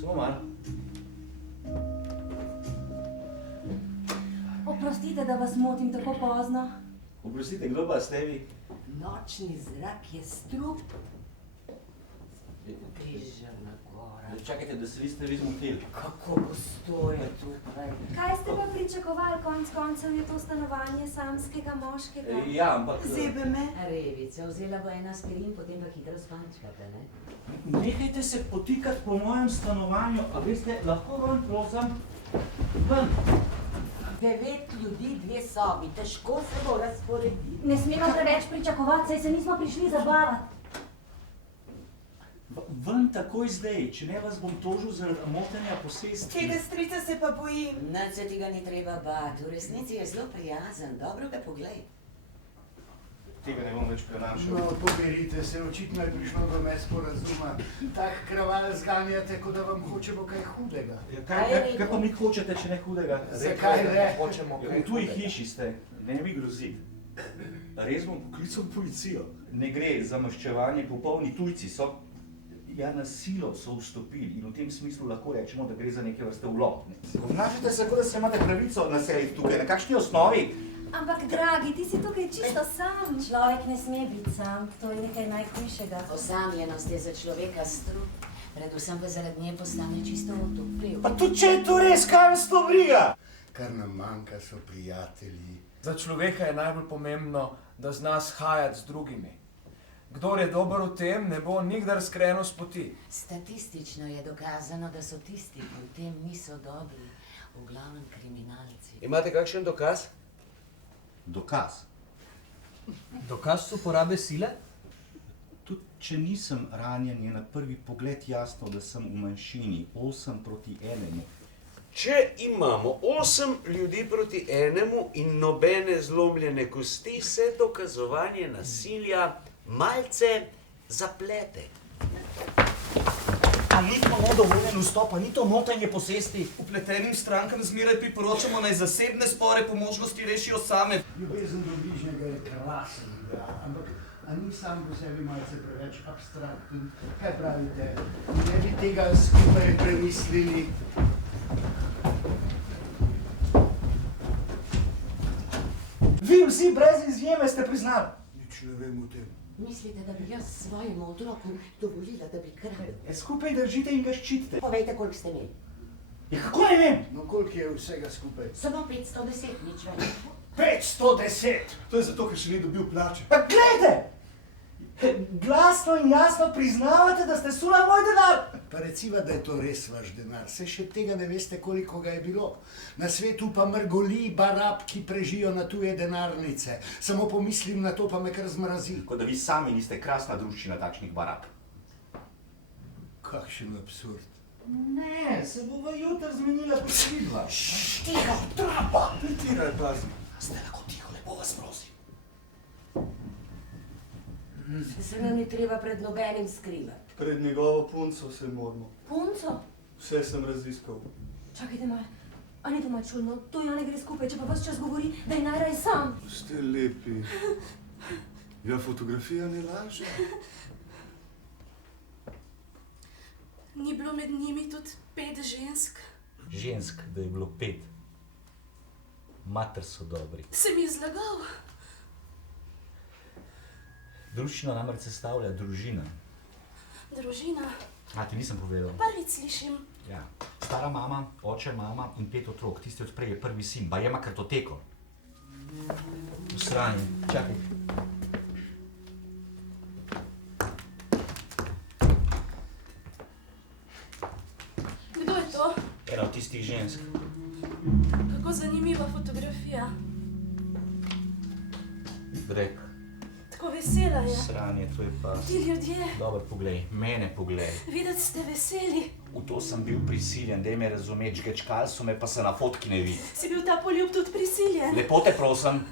Samo malo. Oprostite, da vas motim tako pozno. Oprostite, kdo pa ste vi? Nočni zrak je strup. Križana gora. Čakajte, da se vi ste vi zmotili. Kako gosto je tukaj. Kaj ste pa pričakovali, konc koncev je to stanovanje samskega moškega? Ja, ampak... Zebe me. Revica, vzela bo en aspirin, potem pa hitro spančkate, ne? Nehajte se potikati po mojem stanovanju, a veste, lahko ven, prosim? Ven! 9 ljudi, 2 sobi, težko se bo razporediti. Ne smemo preveč pričakovati, saj se nismo prišli zabavati. Ven takoj zdaj, če ne vas bom tožil zaradi motenja posesti. Tega strica se pa bojim. Nič se tega ni treba bati, v resnici je zelo prijazen, dobro ga poglej. Tega ne bom več prenašal. No, poberite se, očitno je prišlo do nesporazuma. Tak kraval zganjate, kot da vam hočemo kaj hudega. Ja, kaj pa mi hočete, če ne hudega? Zakaj ne? V tuji hiši ste, ne mi groziti. Res bom poklical policijo. Ne gre za maščevanje, popolni tujci so. Ja, na silo so vstopili in v tem smislu lahko rečemo, da gre za neke vrste vlog. Obnašate se, kot da se imate pravico naseliti tukaj, na kakšni osnovi? Ampak, dragi, ti si tukaj čisto sam. Človek ne sme biti sam, to je nekaj najhujšega. Osamljenost je za človeka strup, predvsem pa zaradi nje postane čisto otopljiv. Pa tudi če je to res, kaj vas to briga? Kar nam manjka, so prijatelji. Za človeka je najbolj pomembno, da zna shajati z drugimi. Kdor je dober v tem, ne bo nikdar skrenil s poti. Statistično je dokazano, da so tisti, ki v tem niso dobri, v glavnem kriminalci. Imate kakšen dokaz? Dokaz. Dokaz uporabe sile? Tudi če nisem ranjen, je na prvi pogled jasno, da sem v manjšini 8 proti 1. Če imamo 8 ljudi proti enemu in nobene zlomljene kosti, se dokazovanje nasilja malce zaplete. A ni to nedovoljen vstop, a ni to motenje posesti? Vpletenim strankam zmeraj priporočamo, naj zasebne spore po možnosti rešijo same. Ljubezen do bližnjega je krasen ideal, ampak a ni sam po sebi malce preveč abstrakten? Kaj pravite? Ne bi tega skupaj premislili? Vi vsi brez izjeme ste priznali. Nič ne vem o tem. Mislite, da bi jaz svojemu otroku dovolila, da bi kradel? Skupaj držite in ga ščitite. Povejte, koliko ste imeli. Ja, kako ne vem? No, koliko je vsega skupaj? Samo 510, nič več. 510! To je zato, ker še ni dobil plače. Pa glejte! Glasno in jasno priznavate, da ste sula moj denar. Pa reciva, da je to res vaš denar. Saj še tega ne veste, koliko ga je bilo. Na svetu pa mrgoli barab, ki prežijo na tuje denarnice. Samo pomislim na to, pa me kar zmrazi. Kot da vi sami niste krasna druščina takšnih barab. Kakšen absurd. Ne, se bova jutri zmenila posvidla. Tiho! Trapa! Ti tiraj, pazi. Ste lahko tiho, lepo vas prosim. Se nam ni treba pred nobenim skrivati. Pred njegovo punco se moramo. Punco? Vse sem raziskal. Čakajte malo, a ni to malo čudno? To ja ne gre skupaj, če pa ves čas govori, da je najraj sam. Ste lepi. Ja, fotografija ne laže. Ni bilo med njimi tudi 5 žensk. Žensk, da je bilo 5. Mater so dobri. Se mi je zlagal. Druščino namreč sestavlja družina. Družina. A, ti nisem povedal. Prvič slišim. Ja. Stara mama, oče, mama in 5 otrok. Tisti od prej je prvi sin, baje ima kartoteko. V sranju. Čakaj. Kdo je to? Ena od tistih žensk. Kako zanimiva fotografija. Drek. Tako vesela je. Sranje, to je pa... Ti ljudje. Dobro, poglej. Mene poglej. Videti ste veseli. V to sem bil prisiljen, daj me razumeti. Žgečkali so me, pa se na fotki ne vidi. Si bil ta poljub tudi prisiljen. Lepo te prosim.